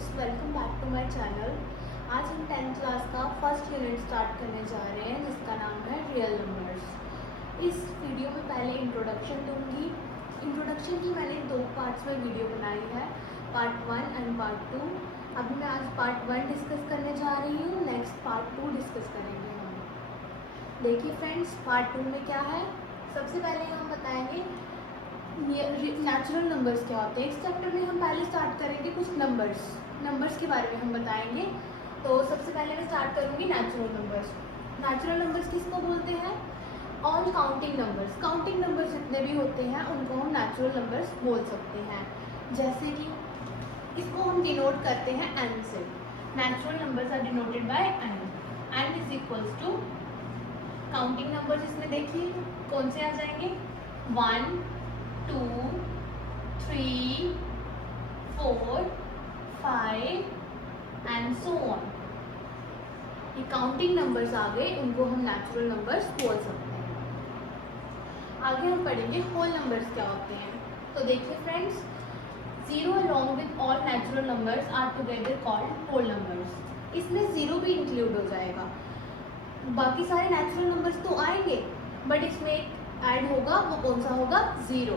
Students, welcome back to my channel. आज हम 10th class का फर्स्ट यूनिट स्टार्ट करने जा रहे हैं जिसका नाम है रियल नंबर्स। इस वीडियो में पहले इंट्रोडक्शन दूंगी। इंट्रोडक्शन की मैंने 2 पार्ट्स में वीडियो बनाई है, पार्ट 1 एंड पार्ट 2। अभी मैं आज पार्ट 1 डिस्कस करने जा रही हूँ, नेक्स्ट पार्ट 2 डिस्कस करेंगे हम। देखिए फ्रेंड्स, पार्ट 2 में क्या है, सबसे पहले हम बताएंगे नेचुरल नंबर्स क्या होते हैं। इस चैप्टर में हम पहले स्टार्ट करेंगे कुछ नंबर्स के बारे में हम बताएंगे। तो सबसे पहले मैं स्टार्ट करूंगी नेचुरल नंबर्स। नेचुरल नंबर्स किसको बोलते हैं? All counting numbers. Counting numbers जितने भी होते हैं उनको हम नेचुरल नंबर्स बोल सकते हैं। जैसे कि इसको हम डिनोट करते हैं एन से। Natural numbers are denoted by n. N is equals to counting numbers. इसमें देखिए कौन से आ जाएंगे, 1 2 3 4 5 एंड सो ऑन। ये काउंटिंग नंबर्स आ गए, उनको हम नेचुरल नंबर्स बोल सकते हैं। आगे हम पढ़ेंगे होल नंबर्स क्या होते हैं। तो देखिए friends, 0 along with all natural numbers are together called whole numbers। इसमें 0 भी इंक्लूड हो जाएगा। बाकी सारे नेचुरल नंबर्स तो आएंगे बट इसमें ऐड होगा, वो कौन सा होगा? 0।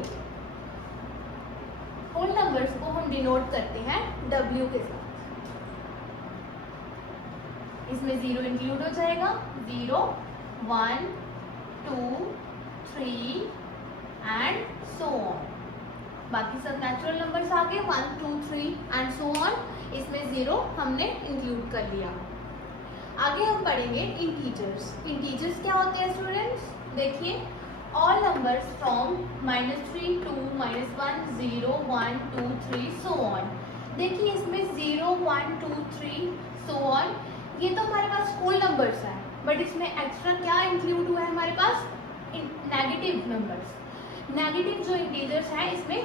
होल नंबर्स को हम डिनोट करते हैं W के साथ। इसमें 0 इंक्लूड हो जाएगा, 0 1 2 3 एंड सो ऑन। बाकी सब नेचुरल नंबर्स आ गए, 1 2 3 एंड सो ऑन। इसमें 0 हमने इंक्लूड कर लिया। आगे हम पढ़ेंगे इंटीजर्स। इंटीजर्स क्या होते हैं स्टूडेंट्स? देखिए, all numbers from -3 2 -1 0 1 2 3 so on. देखिए इसमें 0 1 2 3 सो ऑन, ये तो हमारे पास होल नंबर्स हैं बट इसमें एक्स्ट्रा क्या इंक्लूड हुआ है हमारे पास? Negative numbers. नेगेटिव जो इंटीजर्स हैं इसमें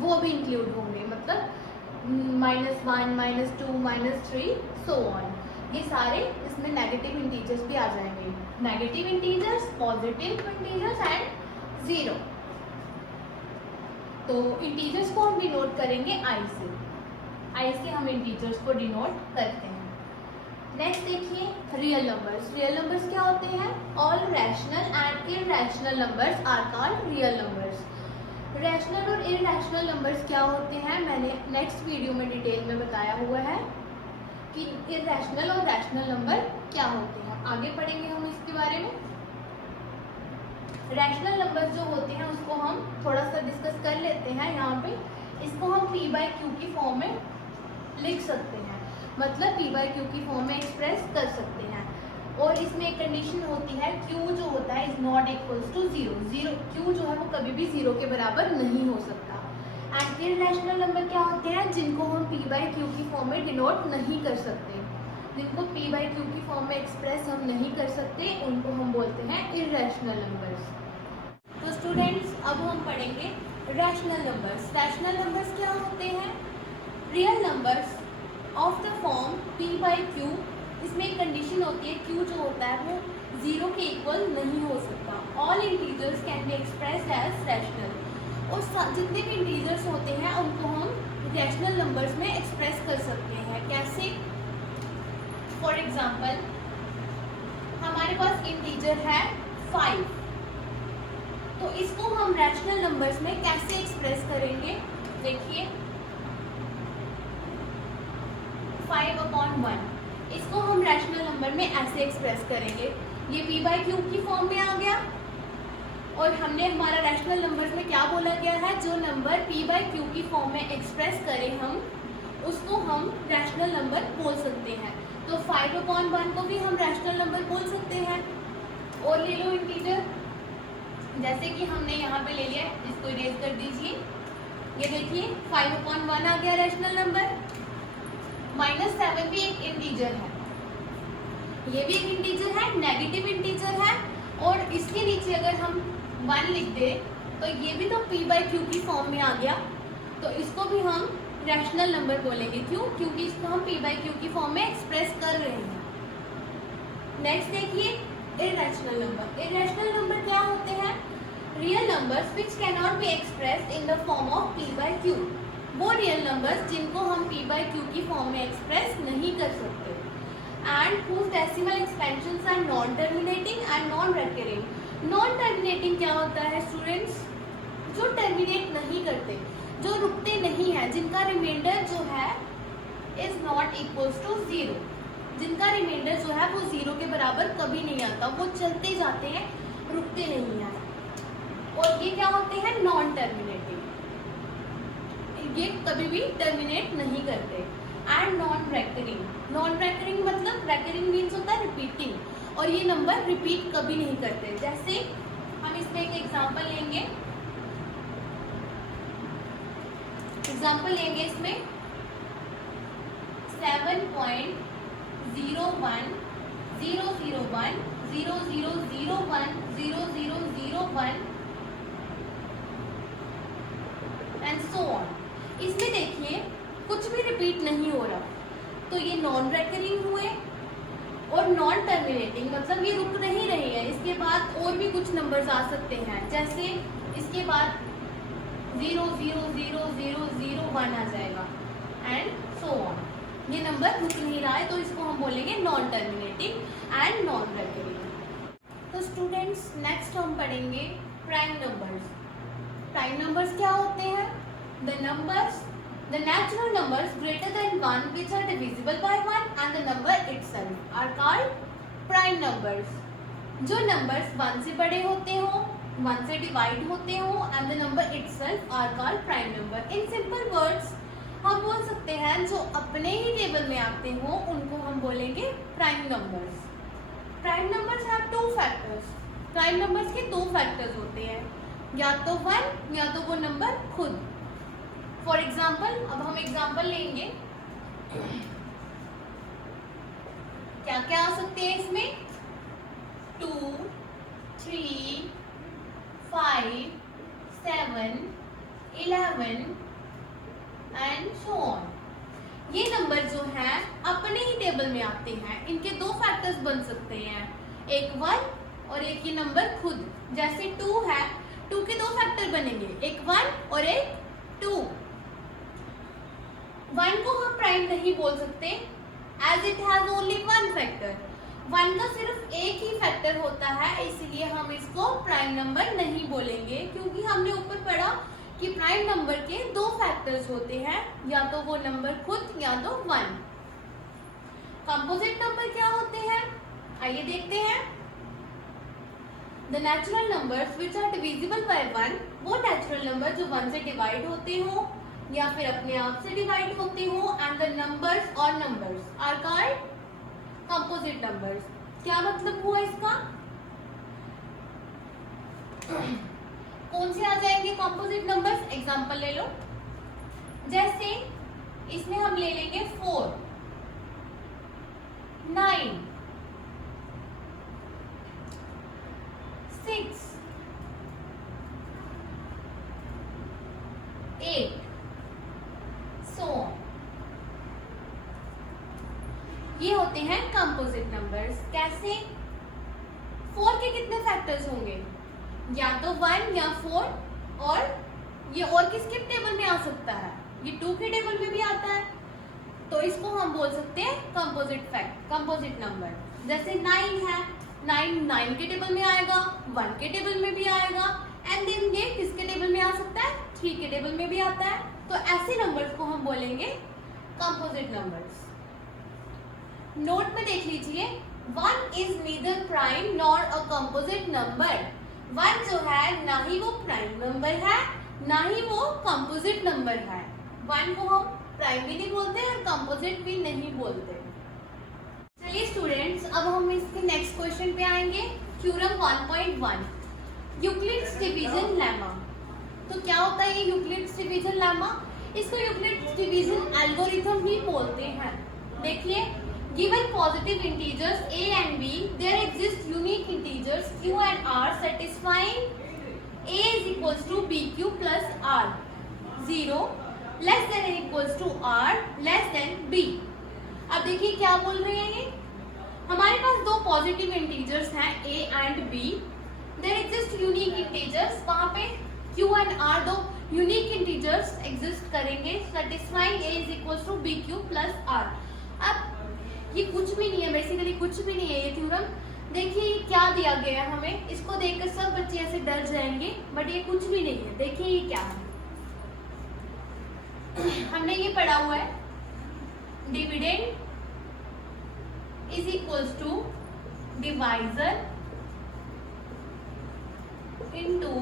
वो भी इंक्लूड होंगे, मतलब -1 -2 -3 सो ऑन। ये सारे इसमें नेगेटिव इंटीजर्स भी आ जाएंगे। Negative integers, positive integers and 0। तो इंटीजर्स को हम डिनोट करेंगे आई से। आई से हम इंटीजर्स को डिनोट करते हैं। नेक्स्ट देखिए रियल नंबर्स। रियल नंबर्स क्या होते हैं? All rational and irrational numbers are called real numbers. Rational और इरैशनल नंबर्स क्या होते हैं मैंने नेक्स्ट वीडियो में डिटेल में बताया हुआ है कि इरैशनल और रैशनल नंबर क्या होते हैं। आगे पढ़ेंगे हम इसके बारे में। रैशनल नंबर्स जो होते हैं उसको हम थोड़ा सा डिस्कस कर लेते हैं यहाँ पे। इसको हम P/Q की फॉर्म में लिख सकते हैं, मतलब P/Q की फॉर्म में एक्सप्रेस कर सकते हैं। और इसमें एक कंडीशन होती है, Q जो होता है is not equals to 0। Q जो है वो कभी भी 0 के बराबर नहीं हो सकता। एंड इरैशनल नंबर क्या होते हैं? जिनको हम P/Q की फॉर्म में डिनोट नहीं कर सकते, जिनको P/Q की फॉर्म में एक्सप्रेस हम नहीं कर सकते, उनको हम बोलते हैं इरैशनल नंबर्स। तो स्टूडेंट्स, अब हम पढ़ेंगे रैशनल नंबर्स। रैशनल नंबर्स क्या होते हैं? Real numbers of the form P/Q। इसमें एक कंडीशन होती है, Q जो होता है वो 0 के इक्वल नहीं हो सकता। All integers can be expressed as rational. और जितने भी इंटीजर्स होते हैं उनको हम रैशनल नंबर्स में एक्सप्रेस कर सकते हैं। कैसे? फॉर एग्जाम्पल, हमारे पास इंटीजर है 5, तो इसको हम रैशनल नंबर्स में कैसे एक्सप्रेस करेंगे? देखिए 5/1, इसको हम रैशनल नंबर में ऐसे एक्सप्रेस करेंगे। ये P/Q की फॉर्म में आ गया और हमने हमारा रैशनल नंबर्स में क्या बोला गया है? जो नंबर P/Q की फॉर्म में एक्सप्रेस करें हम, उसको हम रैशनल नंबर बोल सकते हैं। तो 5/1 को भी हम रैशनल नंबर बोल सकते हैं। और ले लो इंटीजर, जैसे कि हमने यहाँ पे ले लिया, इसको इरेज कर दीजिए। ये देखिए 5/1 आ गया रैशनल नंबर। -7 भी एक इंटीजर है, ये भी एक इंटीजर है, नेगेटिव इंटीजर है। और इसके नीचे अगर हम 1 लिख दे तो ये भी तो P/Q की फॉर्म में आ गया, तो इसको भी हम रैशनल नंबर बोलेंगे। क्यों? क्योंकि इसको हम P/Q की फॉर्म में एक्सप्रेस कर रहे हैं। नेक्स्ट देखिए इरैशनल नंबर। इरैशनल नंबर क्या होते हैं? Real numbers which can not be expressed in the form of P/Q। वो रियल नंबर्स जिनको हम p बाई क्यू की फॉर्म में एक्सप्रेस नहीं कर सकते, and whose decimal expansions are non terminating and non recurring. Non terminating क्या होता है स्टूडेंट्स? जो टर्मिनेट नहीं करते, जो रुकते नहीं हैं, जिनका रिमाइंडर जो है is not equals to zero, जिनका रिमाइंडर जो है वो जीरो के बराबर कभी नहीं आता, वो चलते जाते हैं, रुकते नहीं हैं। और ये क्या होते हैं? नॉन टर्मिनेटिंग, ये कभी भी टर्मिनेट नहीं करते। And non recurring, non recurring मतलब रेकरिंग मीन्स होता है रिपीटिंग, और ये नंबर रिपीट कभी नहीं करते। जैसे हम इसमें एक एग्जांपल लेंगे, इसमें 7.0100100010001 एंड सो ऑन। इसमें देखिए कुछ भी रिपीट नहीं हो रहा, तो ये नॉन रेकरिंग हुए। और नॉन टर्मिनेटिंग मतलब ये रुक नहीं रहे हैं, इसके बाद और भी कुछ नंबर्स आ सकते हैं, जैसे इसके बाद 0000001 आ जाएगा एंड सो ऑन। ये नंबर रुक नहीं रहा है, तो इसको हम बोलेंगे non terminating and non recurring. तो स्टूडेंट्स नेक्स्ट हम पढ़ेंगे प्राइम नंबर्स। प्राइम नंबर्स क्या होते हैं? The natural numbers greater than 1 which are divisible by 1 and the number itself are called prime numbers। जो नंबर्स 1 से बड़े होते हो, 1 से डिवाइड होते हो, and the number itself are called prime number। In simple words हम बोल सकते हैं जो अपने ही टेबल में आते हो उनको हम बोलेंगे prime numbers. Prime numbers have two factors. Prime numbers के दो फैक्टर्स होते हैं, या तो 1 या तो वो नंबर खुद। फॉर एग्जाम्पल, अब हम एग्जाम्पल लेंगे, क्या क्या आ सकते हैं इसमें? 2, 3, 5, 7, 11 एंड सो ऑन। ये नंबर जो है अपने ही टेबल में आते हैं, इनके दो फैक्टर्स बन सकते हैं, एक 1 और एक ये नंबर खुद। जैसे 2 है, 2 के दो फैक्टर बनेंगे, एक 1 और एक 2। 1 को हम प्राइम नहीं बोल सकते as it has only 1 factor. 1 का सिर्फ एक ही फैक्टर होता है, इसीलिए हम इसको प्राइम नंबर नहीं बोलेंगे, क्योंकि हमने ऊपर पढ़ा कि प्राइम नंबर के दो फैक्टर्स होते हैं, या तो वो नंबर खुद या तो 1। कंपोजिट नंबर क्या होते हैं? आइए देखते हैं। The natural numbers which are divisible by 1, वो नेचुरल नंबर जो 1 से डिवाइड होते हो या फिर अपने आप से डिवाइड होते हो, एंड द नंबर्स और numbers are called composite numbers. क्या मतलब हुआ इसका? कौन से आ जाएंगे कंपोजिट नंबर्स? एग्जांपल ले लो, जैसे इसमें हम ले लेंगे 4, 9, 6, 8 सो ऑन। ये होते हैं कंपोजिट नंबर्स। कैसे? 4 के कितने फैक्टर्स होंगे? या तो 1 या 4, और ये और किसके टेबल में आ सकता है? ये 2 के टेबल में भी आता है, तो इसको हम बोल सकते हैं कंपोजिट नंबर। जैसे 9 है, 9 के टेबल में आएगा, 1 के टेबल में भी आएगा, एंड देन ये किसके टेबल में आ सकता है? 3 के टेबल में भी आता है। तो ऐसे नंबर्स को हम बोलेंगे कंपोजिट नंबर्स। नोट में देख लीजिए, 1 is neither prime nor a composite number. 1 जो है ना ही वो प्राइम नंबर है, ना ही वो कंपोजिट नंबर है। 1 को हम प्राइम भी नहीं बोलते और कंपोजिट भी नहीं बोलते। चलिए स्टूडेंट्स, अब हम इसके नेक्स्ट क्वेश्चन पे आएंगे। Theorem 1.1, Euclid's division lemma. तो क्या होता है ये यूक्लिड्स डिवीजन लेमा? इसको यूक्लिड्स डिवीजन एल्गोरिथम भी बोलते हैं। देखिए, given positive integers a and b, there exist unique integers q and r satisfying a is equals to bq plus r, 0 less than or equals to r less than b। अब देखिए क्या बोल रहे हैं ये, हमारे पास दो पॉजिटिव इंटीजर्स हैं a and b, there exist unique integers, वहां पे q and r दो यूनिक इंटीजर्स एग्जिस्ट करेंगे satisfying a is equal to b q plus r. अब ये कुछ भी नहीं है, बेसिकली कुछ भी नहीं है ये थ्योरम। देखिए ये क्या दिया गया है हमें, इसको देखकर सब बच्चे ऐसे डर जाएंगे, बट ये कुछ भी नहीं है। देखिए ये क्या है, हमने ये पढ़ा हुआ है, dividend is equals to divisor into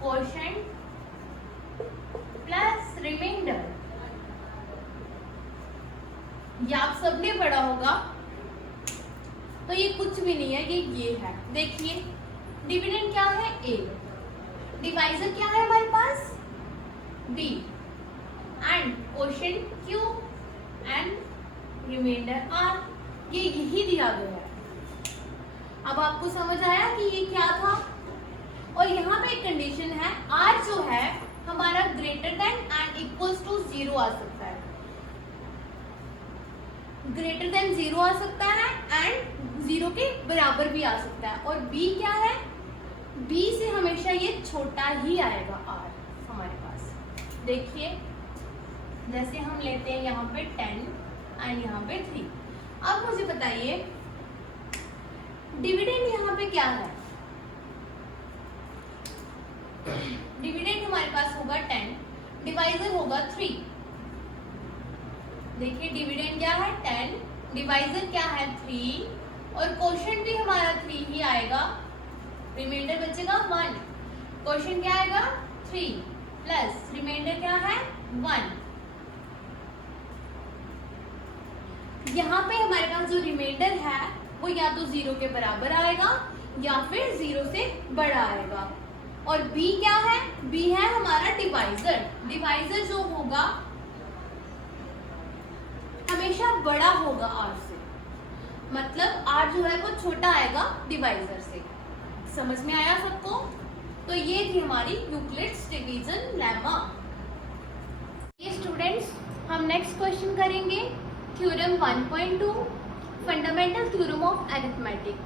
quotient plus remainder. ये आप सबने पढ़ा होगा, तो ये कुछ भी नहीं है, ये है। देखिए डिविडेंड क्या है a, डिवाइजर क्या है हमारे पास b, and quotient q and remainder r। ये यही दिया गया है। अब आपको समझ आया कि ये क्या था। और यहाँ पे एक कंडीशन है, r जो है हमारा greater than and equals to 0 आ सकता है, ग्रेटर देन 0 आ सकता है एंड 0 के बराबर भी आ सकता है। और b क्या है, b से हमेशा ये छोटा ही आएगा r हमारे पास। देखिए जैसे हम लेते हैं यहाँ पे 10 एंड यहाँ पे 3। अब मुझे बताइए डिविडेंड यहाँ पे क्या है, डिविडेंड हमारे पास होगा 10, डिवाइजर होगा 3। देखिए डिविडेंड क्या है 10, डिवाइजर क्या है 3, और क्वोशंट भी हमारा 3 ही आएगा, रिमाइंडर बचेगा 1। क्वोशंट क्या आएगा 3 प्लस रिमाइंडर क्या है 1। यहाँ पे हमारे पास जो रिमाइंडर है वो या तो 0 के बराबर आएगा या फिर 0 से बड़ा आएगा। और b क्या है, b है हमारा डिवाइजर। डिवाइजर जो होगा हमेशा बड़ा होगा r से, मतलब r जो है वो छोटा आएगा डिवाइजर से। समझ में आया सबको? तो ये थी हमारी यूक्लिड्स डिवीजन लेमा। ये स्टूडेंट्स हम नेक्स्ट क्वेश्चन करेंगे theorem 1.2 fundamental theorem of arithmetic.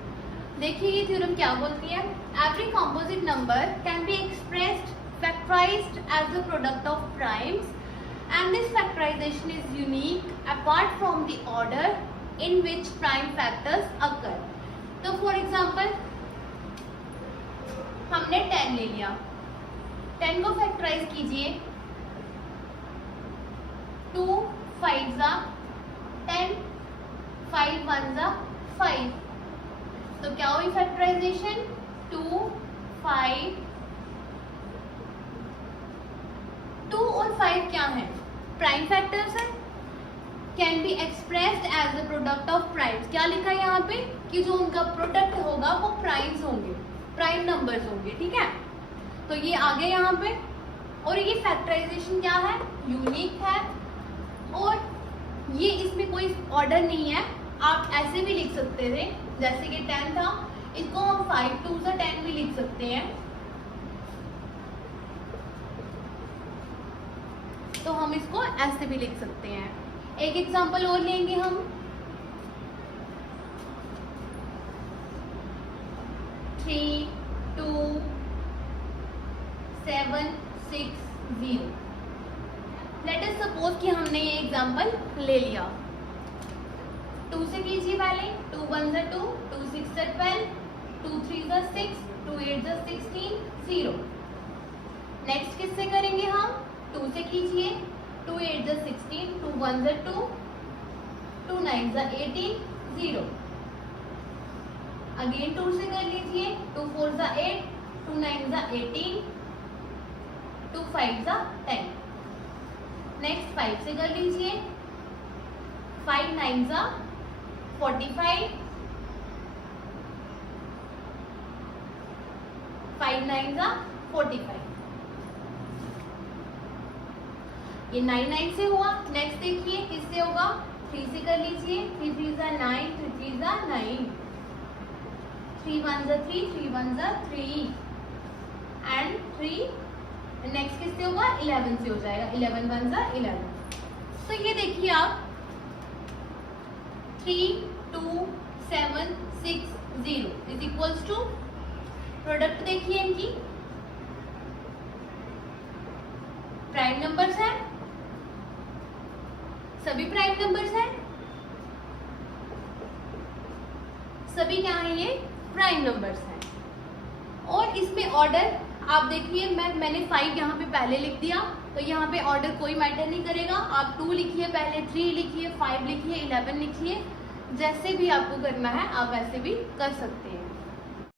देखिए ये थ्योरम क्या बोलती है, every composite number can be expressed factorised as the product of primes and this factorisation is unique apart from the order in which prime factors occur. तो for example हमने 10 ले लिया, 10 को फैक्टराइज कीजिए, 2 5 जा 10, 5 1 जा 5, तो क्या हुई फैक्टराइजेशन 2 5। 2 और 5 क्या है, प्राइम फैक्टर्स है, can be expressed as the product of primes. क्या लिखा है यहाँ पे कि जो उनका प्रोडक्ट होगा वो प्राइम्स होंगे, प्राइम नंबर्स होंगे, ठीक है। तो ये आगे यहाँ पे, और ये फैक्टराइजेशन क्या है, यूनिक है, और ये इसमें कोई ऑर्डर नहीं है। आप ऐसे भी लिख सकते थे, जैसे कि 10 था, इसको हम 5 2 से 10 भी लिख सकते हैं। तो हम इसको ऐसे भी लिख सकते हैं। एक एग्जांपल और लेंगे हम, 3 2 7 6 0। लेट अस सपोज कि हमने ये एग्जांपल ले लिया। 2 से कीजिए पहले, 2 1 जा 2, 2 6 जा 12, 2 3 जा 6, 2 8 जा 16 0। नेक्स्ट किससे करेंगे हम, 2 से कीजिए, 2 8 जा 16, 2 1 जा 2, 2 9 जा 18 0। अगेन 2 से कर लीजिए, 2 4 जा 8, 2 9 जा 18, 2 5 जा 10। नेक्स्ट 5 से कर लीजिए, 5 9 जा 45, 5 9 जा 45। ये 9 9 से हुआ। नेक्स्ट देखिए किससे होगा, 3 से कर लीजिए, 3 3 जा 9, 3 3 जा 9, 3 1 जा 3, 3 1 जा 3 एंड 3। नेक्स्ट किससे होगा, 11 से हो जाएगा, 11 1 जा 11। तो ये देखिए आप 3 2 7 6 0 इज इक्वल्स टू, प्रोडक्ट देखिए इनकी प्राइम नंबर्स हैं, सभी प्राइम नंबर्स हैं, सभी क्या है, ये प्राइम नंबर्स हैं। और इसमें ऑर्डर आप देखिए, मैंने 5 यहाँ पे पहले लिख दिया, तो यहाँ पे ऑर्डर कोई मैटर नहीं करेगा। आप 2 लिखिए पहले, 3 लिखिए, 5 लिखिए, 11 लिखिए, जैसे भी आपको करना है आप वैसे भी कर सकते हैं।